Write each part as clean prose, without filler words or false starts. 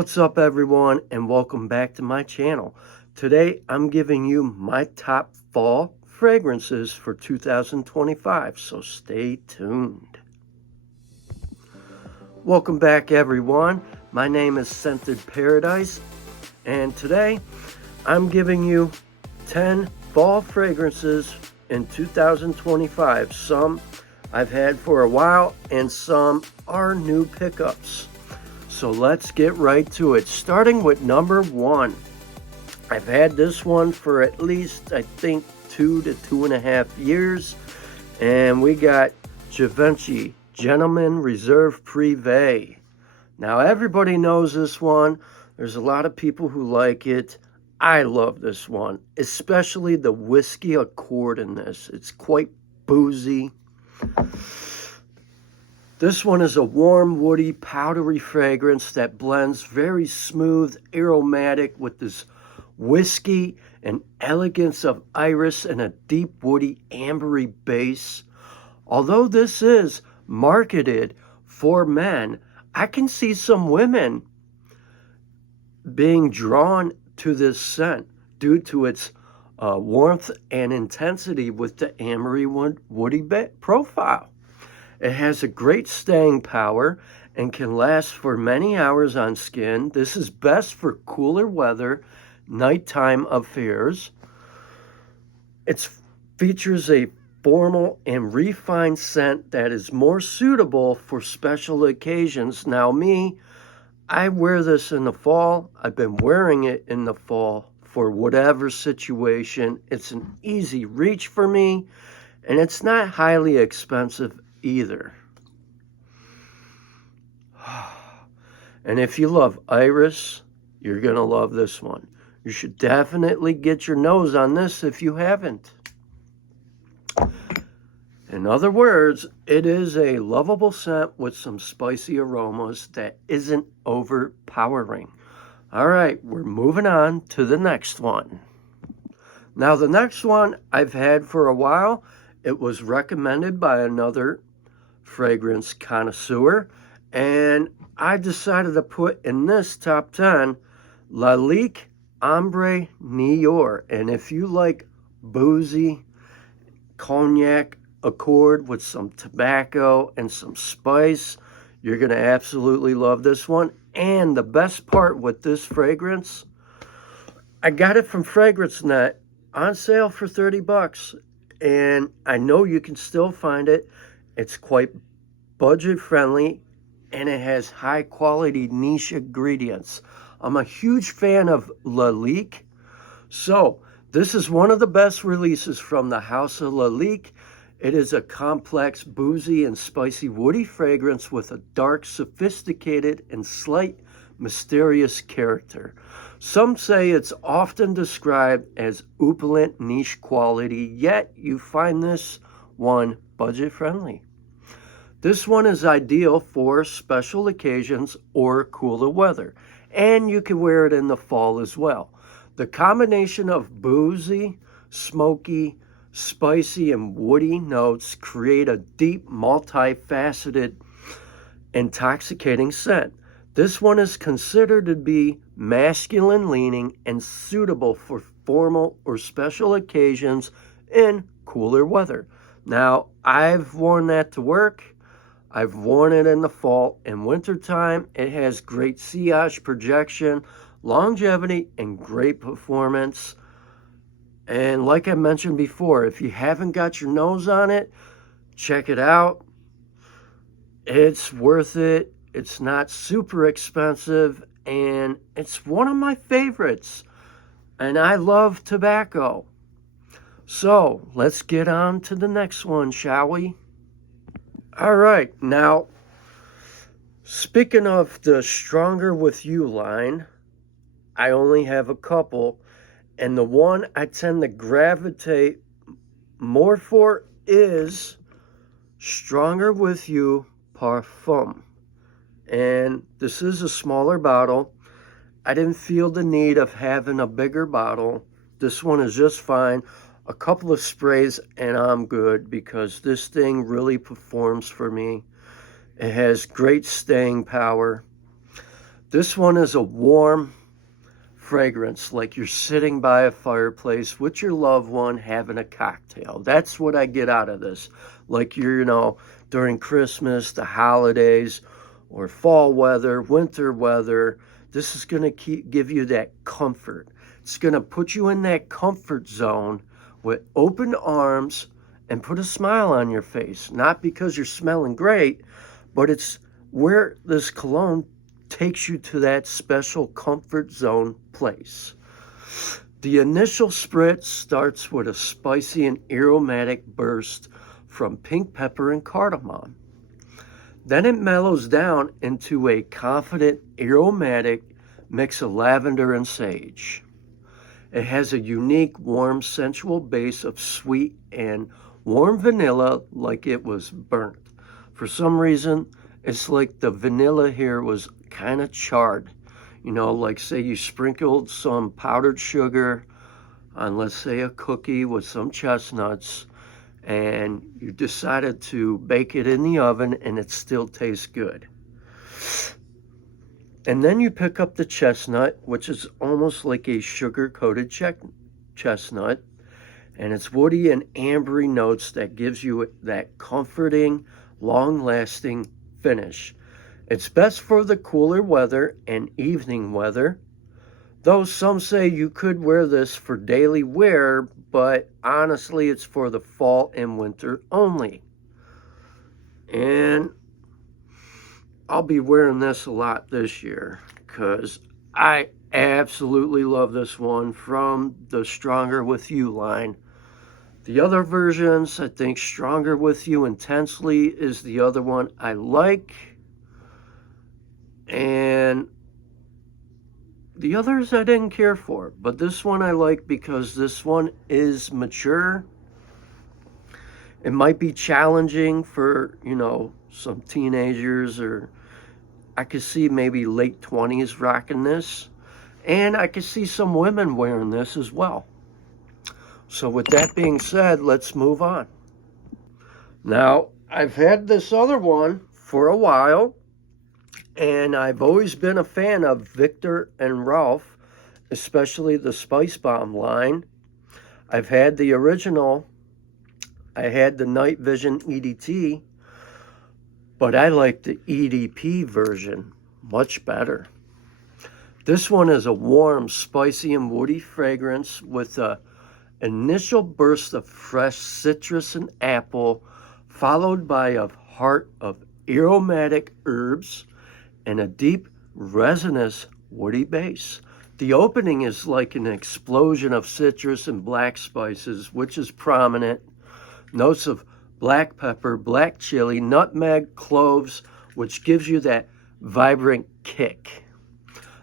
What's up everyone, and welcome back to my channel. Today I'm giving you my top fall fragrances for 2025, so stay tuned. Welcome back everyone. My name is Scented Paradise, and today I'm giving you 10 fall fragrances in 2025. Some I've had for a while and some are new pickups. So let's get right to it, starting with number 1. I've had this one for at least, I think, 2 to 2.5 years. And we got Givenchy Gentleman Reserve Priveé. Now, everybody knows this one. There's a lot of people who like it. I love this one, especially the whiskey accord in this. It's quite boozy. This one is a warm, woody, powdery fragrance that blends very smooth, aromatic with this whiskey and elegance of iris and a deep, woody, ambery base. Although this is marketed for men, I can see some women being drawn to this scent due to its warmth and intensity with the ambery, woody profile. It has a great staying power and can last for many hours on skin. This is best for cooler weather, nighttime affairs. It features a formal and refined scent that is more suitable for special occasions. Now me, I wear this in the fall. I've been wearing it in the fall for whatever situation. It's an easy reach for me, and it's not highly expensive either. And if you love iris, you're gonna love this one. You should definitely get your nose on this if you haven't. In other words, it is a lovable scent with some spicy aromas that isn't overpowering. All right, we're moving on to the next one. Now the next one I've had for a while. It was recommended by another fragrance connoisseur, and I decided to put in this top 10 Lalique Ombré Noire. And if you like boozy cognac accord with some tobacco and some spice, you're going to absolutely love this one. And the best part with this fragrance, I got it from FragranceNet on sale for $30. And I know you can still find it. It's quite budget friendly, and it has high quality niche ingredients. I'm a huge fan of Lalique. So this is one of the best releases from the house of Lalique. It is a complex, boozy, and spicy woody fragrance with a dark, sophisticated, and slight mysterious character. Some say it's often described as opulent niche quality, yet you find this one budget friendly. This one is ideal for special occasions or cooler weather, and you can wear it in the fall as well. The combination of boozy, smoky, spicy, and woody notes create a deep, multifaceted, intoxicating scent. This one is considered to be masculine leaning and suitable for formal or special occasions in cooler weather. Now, I've worn that to work. I've worn it in the fall and winter time. It has great sillage projection, longevity, and great performance. And like I mentioned before, if you haven't got your nose on it, check it out. It's worth it. It's not super expensive, and it's one of my favorites. And I love tobacco. So let's get on to the next one, shall we? All right, now, speaking of the Stronger With You line, I only have a couple, and the one I tend to gravitate more for is Stronger With You Parfum. And this is a smaller bottle. I didn't feel the need of having a bigger bottle. This one is just fine. A couple of sprays and I'm good, because this thing really performs for me. It has great staying power. This one is a warm fragrance, like you're sitting by a fireplace with your loved one having a cocktail. That's what I get out of this. Like you're, during Christmas, the holidays, or fall weather, winter weather, this is going to give you that comfort. It's going to put you in that comfort zone with open arms and put a smile on your face. Not because you're smelling great, but it's where this cologne takes you to that special comfort zone place. The initial spritz starts with a spicy and aromatic burst from pink pepper and cardamom. Then it mellows down into a confident aromatic mix of lavender and sage. It has a unique, warm, sensual base of sweet and warm vanilla, like it was burnt. For some reason, it's like the vanilla here was kind of charred. Like say you sprinkled some powdered sugar on, let's say, a cookie with some chestnuts, and you decided to bake it in the oven and it still tastes good. And then you pick up the chestnut, which is almost like a sugar-coated chestnut, and it's woody and ambery notes that gives you that comforting, long-lasting finish. It's best for the cooler weather and evening weather, though some say you could wear this for daily wear, but honestly it's for the fall and winter only. And I'll be wearing this a lot this year because I absolutely love this one from the Stronger With You line. The other versions, I think Stronger With You Intensely is the other one I like. And the others I didn't care for. But this one I like because this one is mature. It might be challenging for, some teenagers, or I could see maybe late 20s rocking this. And I could see some women wearing this as well. So with that being said, let's move on. Now, I've had this other one for a while, and I've always been a fan of Viktor and Ralf, especially the Spicebomb line. I've had the original. I had the Night Vision EDT, but I like the EDP version much better. This one is a warm, spicy, and woody fragrance with a initial burst of fresh citrus and apple, followed by a heart of aromatic herbs and a deep, resinous, woody base. The opening is like an explosion of citrus and black spices, which is prominent. Notes of black pepper, black chili, nutmeg, cloves, which gives you that vibrant kick.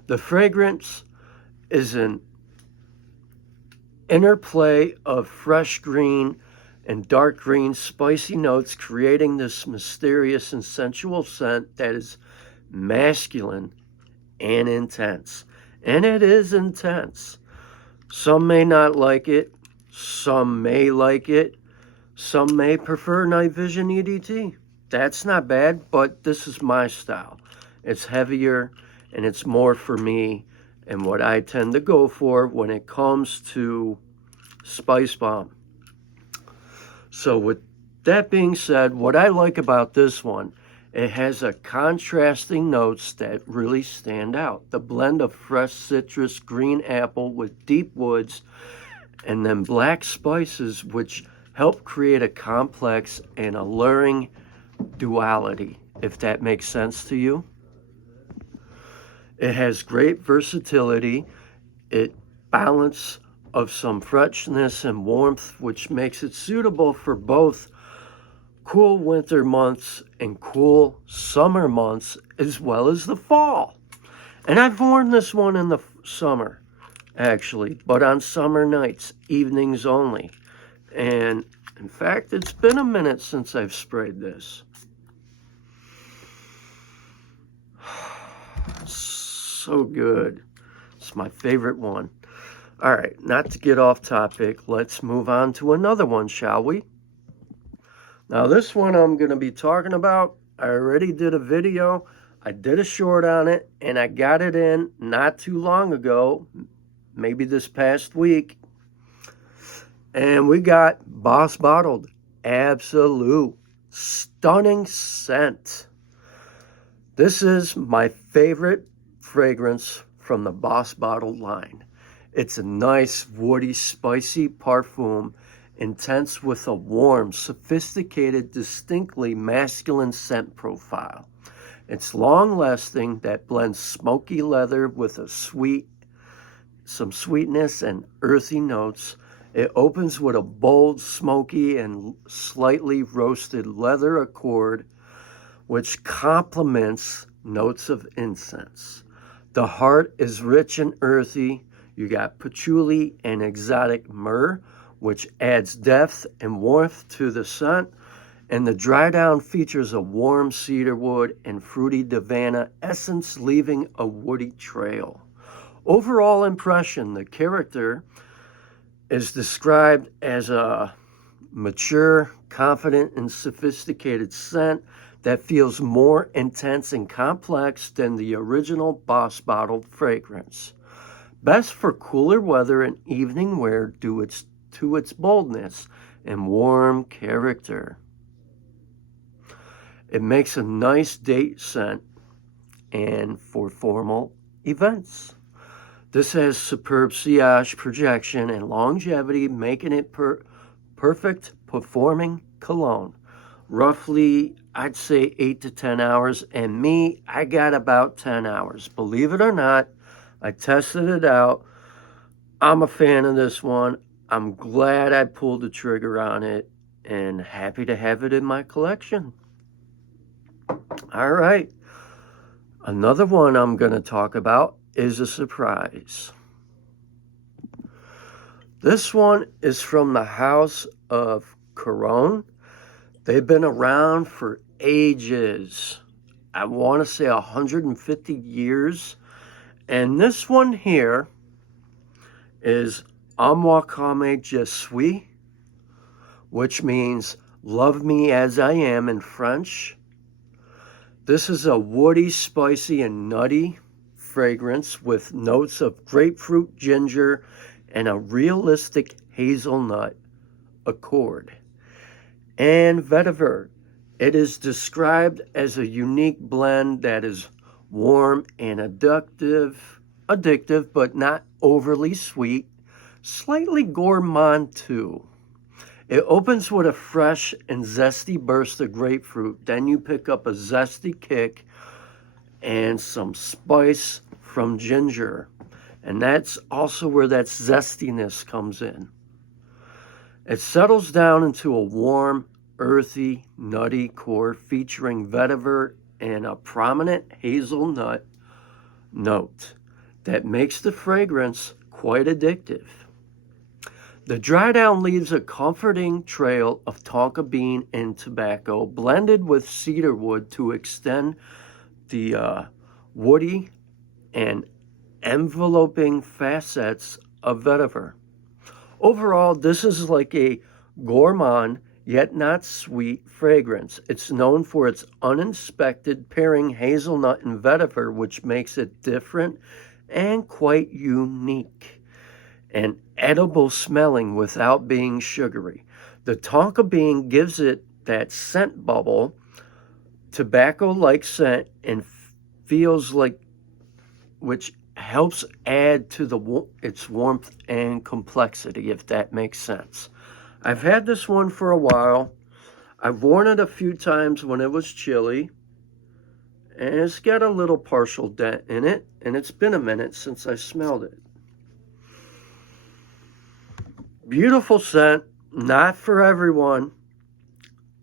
The fragrance is an interplay of fresh green and dark green spicy notes, creating this mysterious and sensual scent that is masculine and intense. And it is intense. Some may not like it. Some may like it. Some may prefer Night Vision EDT. That's not bad, but this is my style. It's heavier and it's more for me and what I tend to go for when it comes to Spicebomb. So with that being said, what I like about this one, it has a contrasting notes that really stand out. The blend of fresh citrus, green apple with deep woods, and then black spices, which help create a complex and alluring duality, if that makes sense to you. It has great versatility. It balance of some freshness and warmth, which makes it suitable for both cool winter months and cool summer months, as well as the fall. And I've worn this one in the summer, actually, but on summer nights, evenings only. And in fact, it's been a minute since I've sprayed this. So good. It's my favorite one. All right, not to get off topic, let's move on to another one, shall we? Now, this one I'm going to be talking about, I already did a video. I did a short on it, and I got it in not too long ago, maybe this past week. And we got Boss Bottled Absolu. Stunning scent. This is my favorite fragrance from the Boss Bottled line. It's a nice, woody, spicy parfum, intense with a warm, sophisticated, distinctly masculine scent profile. It's long-lasting that blends smoky leather with some sweetness and earthy notes. It opens with a bold, smoky, and slightly roasted leather accord, which complements notes of incense. The heart is rich and earthy. You got patchouli and exotic myrrh, which adds depth and warmth to the scent. And the dry down features a warm cedarwood and fruity Havana essence, leaving a woody trail. Overall impression, the character is described as a mature, confident, and sophisticated scent that feels more intense and complex than the original Boss Bottled fragrance. Best for cooler weather and evening wear due to its boldness and warm character. It makes a nice date scent and for formal events. This has superb sillage, projection, and longevity, making it perfect performing cologne. Roughly, I'd say 8 to 10 hours, and me, I got about 10 hours. Believe it or not, I tested it out. I'm a fan of this one. I'm glad I pulled the trigger on it, and happy to have it in my collection. All right, another one I'm going to talk about is a surprise. This one is from the house of Caron. They've been around for ages. I want to say 150 years. And this one here is Amiez-Moi, Suis, which means love me as I am in French. This is a woody, spicy, and nutty fragrance with notes of grapefruit, ginger, and a realistic hazelnut accord. And vetiver. It is described as a unique blend that is warm and addictive, but not overly sweet, slightly gourmand too. It opens with a fresh and zesty burst of grapefruit. Then you pick up a zesty kick and some spice from ginger. And that's also where that zestiness comes in. It settles down into a warm, earthy, nutty core featuring vetiver and a prominent hazelnut note that makes the fragrance quite addictive. The dry down leaves a comforting trail of tonka bean and tobacco blended with cedar wood to extend the woody and enveloping facets of vetiver. Overall, this is like a gourmand yet not sweet fragrance. It's known for its uninspected pairing hazelnut and vetiver, which makes it different and quite unique. And edible smelling without being sugary. The tonka bean gives it that scent bubble, tobacco-like scent, and feels like, which helps add to its warmth and complexity, if that makes sense. I've had this one for a while. I've worn it a few times when it was chilly, and it's got a little partial dent in it, and it's been a minute since I smelled it. Beautiful scent, not for everyone.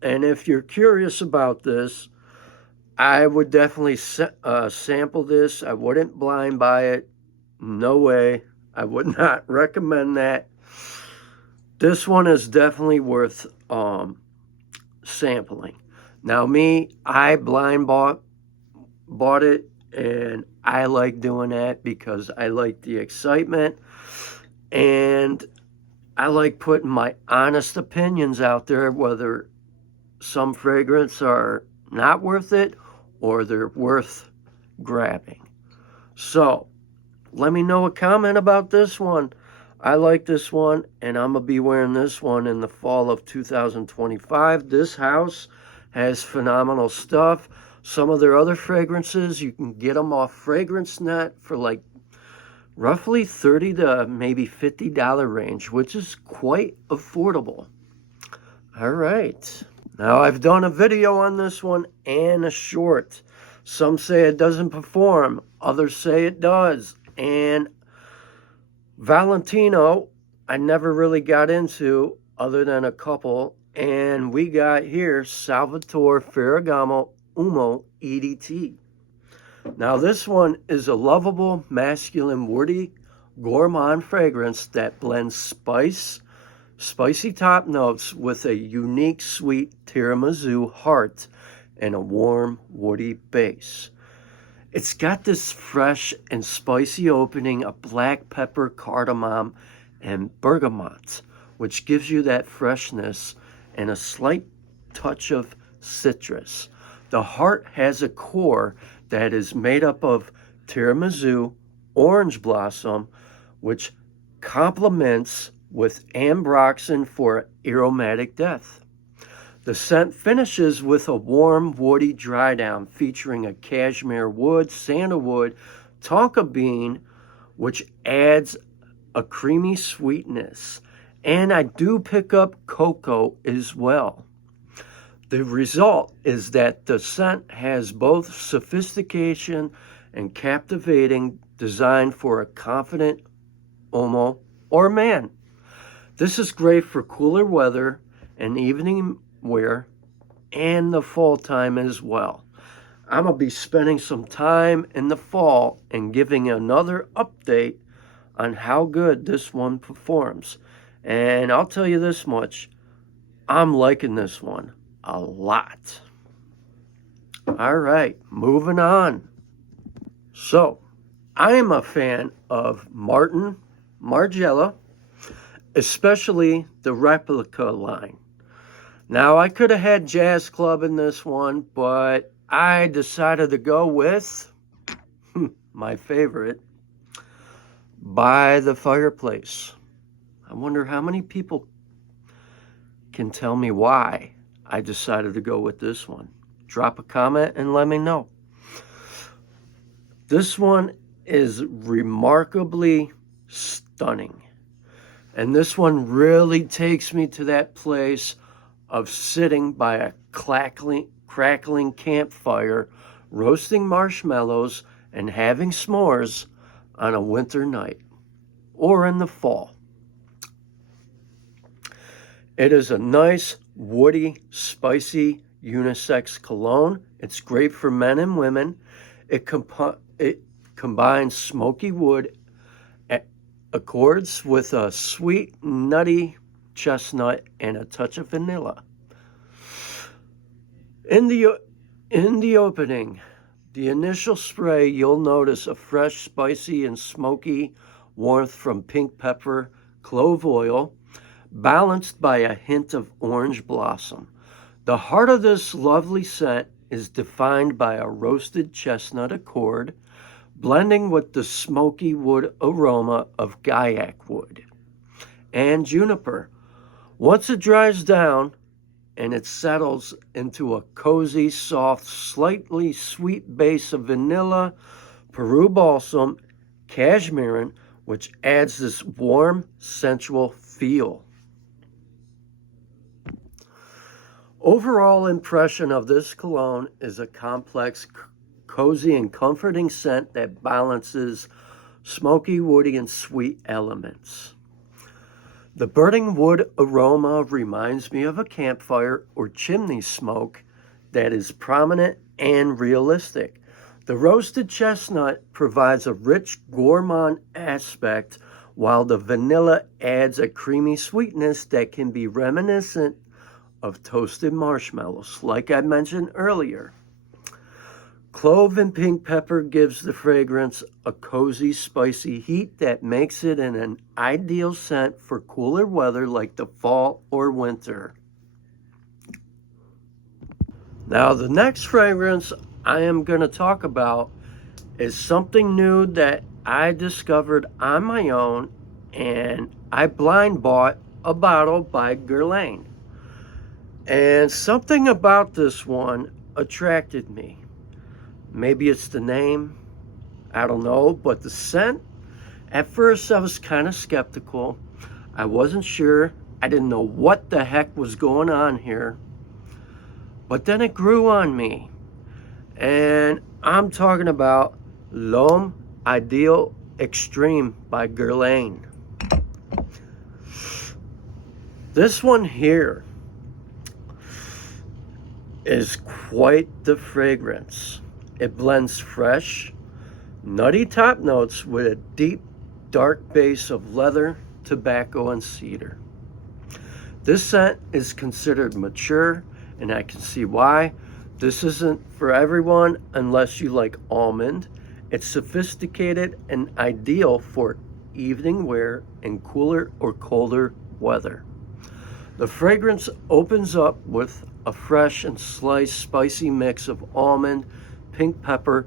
And if you're curious about this, I would definitely sample this. I wouldn't blind buy it. No way. I would not recommend that. This one is definitely worth sampling. Now me, I blind bought it, and I like doing that because I like the excitement, and I like putting my honest opinions out there, whether some fragrance are not worth it or they're worth grabbing. So, let me know a comment about this one. I like this one, and I'm going to be wearing this one in the fall of 2025. This house has phenomenal stuff. Some of their other fragrances, you can get them off FragranceNet for like roughly $30 to maybe $50 range, which is quite affordable. All right. Now, I've done a video on this one and a short. Some say it doesn't perform. Others say it does. And Valentino, I never really got into other than a couple. And we got here Salvatore Ferragamo Uomo EDT. Now, this one is a lovable, masculine, woody, gourmand fragrance that blends spicy top notes with a unique, sweet tiramisu heart and a warm, woody base. It's got this fresh and spicy opening of black pepper, cardamom, and bergamot, which gives you that freshness and a slight touch of citrus. The heart has a core that is made up of tiramisu, orange blossom, which complements with ambroxan for aromatic depth. The scent finishes with a warm, woody dry down featuring a cashmere wood, sandalwood, tonka bean, which adds a creamy sweetness. And I do pick up cocoa as well. The result is that the scent has both sophistication and captivating, designed for a confident homo or man. This is great for cooler weather and evening wear and the fall time as well. I'm going to be spending some time in the fall and giving another update on how good this one performs. And I'll tell you this much, I'm liking this one a lot. All right, moving on. So, I am a fan of Margiela, especially the replica line. Now, I could have had Jazz Club in this one, but I decided to go with my favorite, By the Fireplace. I wonder how many people can tell me why I decided to go with this one. Drop a comment and let me know. This one is remarkably stunning. And this one really takes me to that place of sitting by a crackling campfire, roasting marshmallows, and having s'mores on a winter night or in the fall. It is a nice, woody, spicy, unisex cologne. It's great for men and women. It combines smoky wood accords with a sweet, nutty chestnut and a touch of vanilla. In the opening, the initial spray, you'll notice a fresh, spicy, and smoky warmth from pink pepper, clove oil, balanced by a hint of orange blossom. The heart of this lovely scent is defined by a roasted chestnut accord, blending with the smoky wood aroma of gaiac wood and juniper. Once it dries down and it settles into a cozy, soft, slightly sweet base of vanilla, Peru balsam, cashmere, which adds this warm, sensual feel. Overall impression of this cologne is a complex, cozy, and comforting scent that balances smoky, woody, and sweet elements. The burning wood aroma reminds me of a campfire or chimney smoke that is prominent and realistic. The roasted chestnut provides a rich gourmand aspect, while the vanilla adds a creamy sweetness that can be reminiscent of toasted marshmallows, like I mentioned earlier. Clove and pink pepper gives the fragrance a cozy, spicy heat that makes it an ideal scent for cooler weather like the fall or winter. Now, the next fragrance I am going to talk about is something new that I discovered on my own, and I blind bought a bottle by Guerlain. And something about this one attracted me. Maybe it's the name, I don't know, but the scent, at first I was kind of skeptical. I wasn't sure. I didn't know what the heck was going on here. But then it grew on me. And I'm talking about L'Homme Ideal Extreme by Guerlain. This one here is quite the fragrance. It blends fresh, nutty top notes with a deep, dark base of leather, tobacco, and cedar. This scent is considered mature, and I can see why. This isn't for everyone unless you like almond. It's sophisticated and ideal for evening wear in cooler or colder weather. The fragrance opens up with a fresh and sliced spicy mix of almond, pink pepper,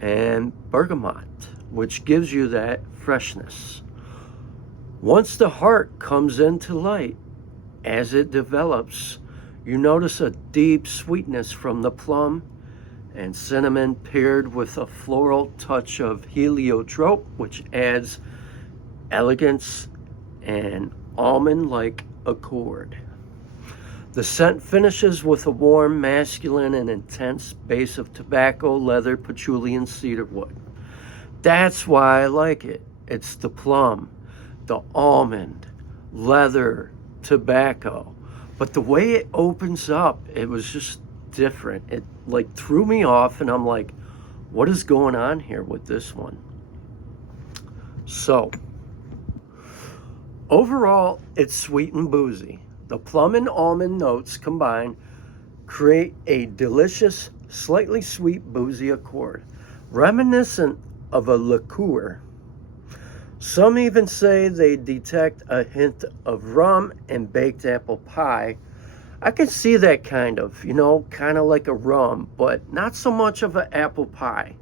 and bergamot, which gives you that freshness. Once the heart comes into light, as it develops, you notice a deep sweetness from the plum and cinnamon paired with a floral touch of heliotrope, which adds elegance and almond-like accord. The scent finishes with a warm, masculine, and intense base of tobacco, leather, patchouli, and cedarwood. That's why I like it. It's the plum, the almond, leather, tobacco. But the way it opens up, it was just different. It like threw me off, and I'm like, what is going on here with this one? So, overall, it's sweet and boozy. The plum and almond notes combined create a delicious, slightly sweet, boozy accord, reminiscent of a liqueur. Some even say they detect a hint of rum and baked apple pie. I can see that kind of like a rum, but not so much of an apple pie.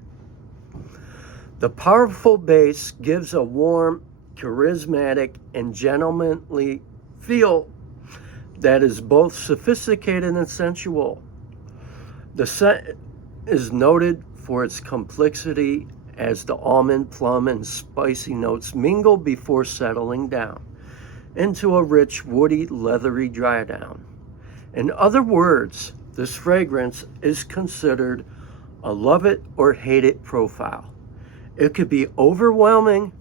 The powerful base gives a warm, charismatic, and gentlemanly feel that is both sophisticated and sensual. The scent is noted for its complexity as the almond, plum, and spicy notes mingle before settling down into a rich, woody, leathery dry down. In other words, this fragrance is considered a love it or hate it profile. It could be overwhelming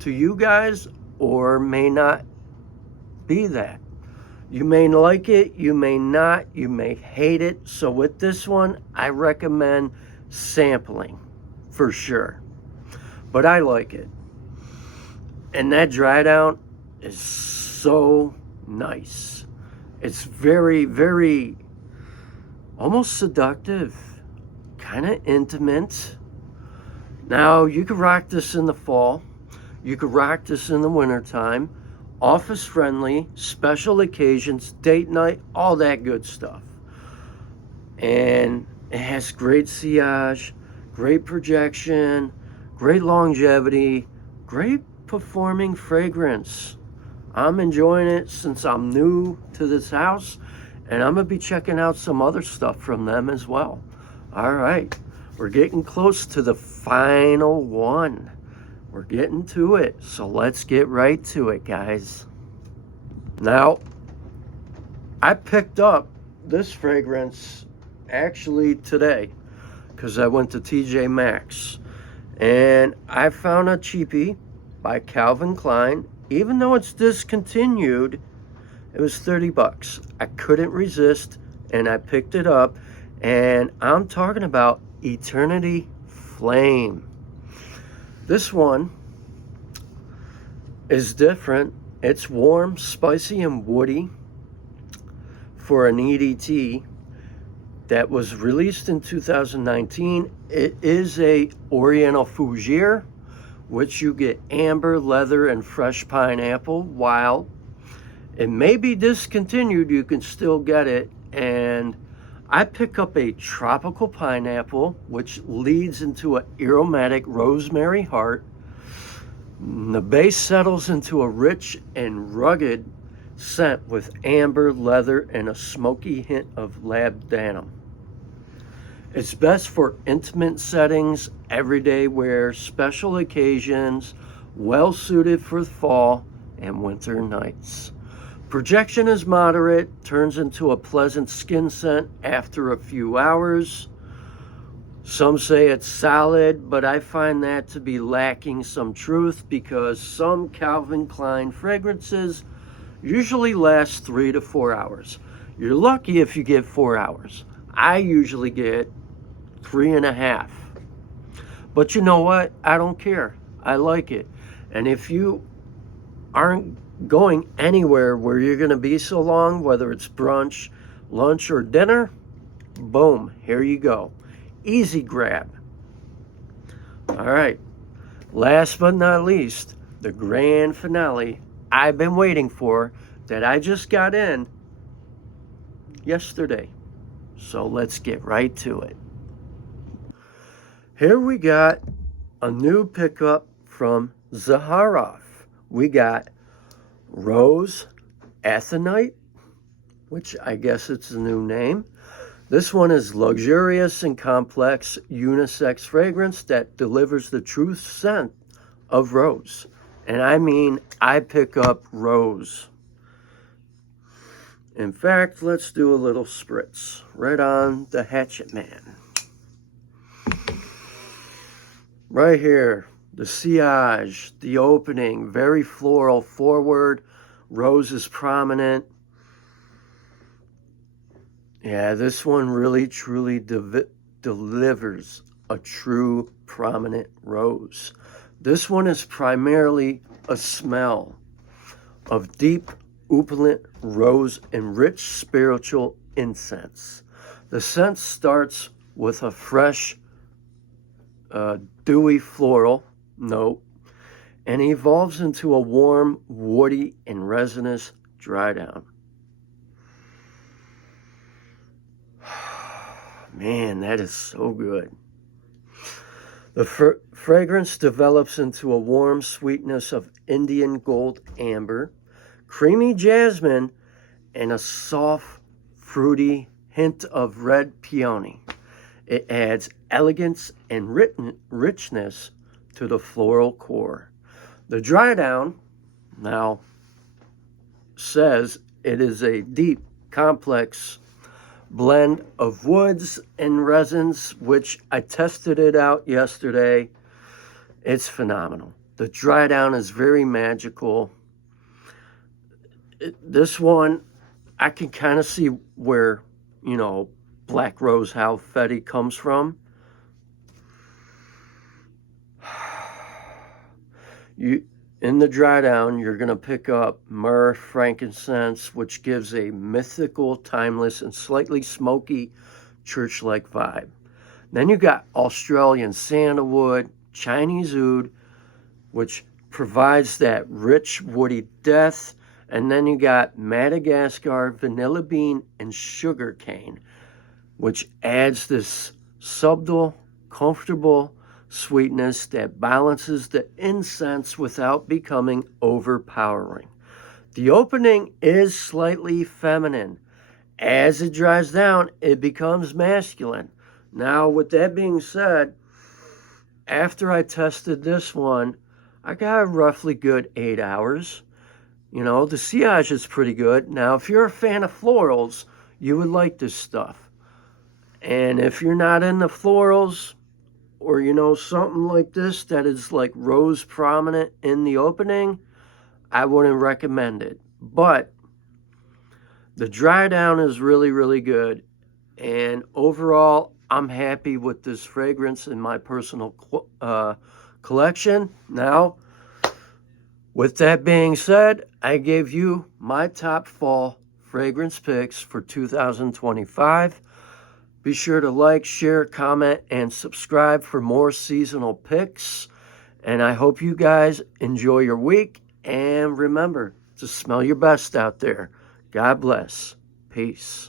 to you guys or may not be that. You may like it, you may not, you may hate it. So with this one, I recommend sampling for sure. But I like it. And that dry down is so nice. It's very, very almost seductive, kind of intimate. Now, you could rock this in the fall. You could rock this in the wintertime. Office friendly, special occasions, date night, all that good stuff. And it has great sillage, great projection, great longevity, great performing fragrance. I'm enjoying it since I'm new to this house, and I'm going to be checking out some other stuff from them as well. All right, we're getting close to the final one. We're getting to it, so let's get right to it, guys. Now, I picked up this fragrance actually today because I went to TJ Maxx, and I found a cheapie by Calvin Klein. Even though it's discontinued, it was $30. I couldn't resist, and I picked it up, and I'm talking about Eternity Flame. This one is different. It's warm, spicy, and woody for an EDT that was released in 2019. It is a Oriental Fougere, which you get amber, leather, and fresh pineapple. While it may be discontinued, you can still get it. And I pick up a tropical pineapple, which leads into an aromatic rosemary heart. The base settles into a rich and rugged scent with amber, leather, and a smoky hint of labdanum. It's best for intimate settings, everyday wear, special occasions, well suited for fall and winter nights. Projection is moderate, turns into a pleasant skin scent after a few hours. Some say it's solid, but I find that to be lacking some truth because some Calvin Klein fragrances usually last 3 to 4 hours. You're lucky if you get 4 hours. I usually get 3.5. But you know what? I don't care. I like it. And if you aren't going anywhere where you're going to be so long, whether it's brunch, lunch, or dinner, boom, here you go. Easy grab. All right. Last but not least, the grand finale I've been waiting for that I just got in yesterday. So let's get right to it. Here we got a new pickup from Zaharoff. We got Rose Athenite, which I guess it's a new name. This one is luxurious and complex unisex fragrance that delivers the true scent of rose. And I mean, I pick up rose. In fact, let's do a little spritz right on the hatchet man. Right here, the sillage, the opening, very floral forward. Rose is prominent. Yeah, this one really truly delivers a true prominent rose. This one is primarily a smell of deep, opulent rose and rich spiritual incense. The scent starts with a fresh, dewy floral note and evolves into a warm, woody, and resinous dry down. Man, that is so good. The fragrance develops into a warm sweetness of Indian gold amber, creamy jasmine, and a soft, fruity hint of red peony. It adds elegance and richness to the floral core. The dry down now says it is a deep, complex blend of woods and resins, which I tested it out yesterday. It's phenomenal. The dry down is very magical. This one, I can kind of see where, Black Rose Halfetti comes from. In the dry down, you're going to pick up myrrh, frankincense, which gives a mythical, timeless, and slightly smoky church-like vibe. Then you got Australian sandalwood, Chinese oud, which provides that rich, woody depth. And then you got Madagascar, vanilla bean, and sugar cane, which adds this subtle, comfortable sweetness that balances the incense without becoming overpowering. The opening is slightly feminine. As it dries down, it becomes masculine. Now, with that being said, after I tested this one, I got a roughly good 8 hours. The sillage is pretty good. Now, if you're a fan of florals, you would like this stuff. And if you're not into florals, or something like this that is like rose prominent in the opening, I wouldn't recommend it. But the dry down is really, really good. And overall, I'm happy with this fragrance in my personal collection. Now, with that being said, I gave you my top fall fragrance picks for 2025. Be sure to like, share, comment, and subscribe for more seasonal picks. And I hope you guys enjoy your week. And remember to smell your best out there. God bless. Peace.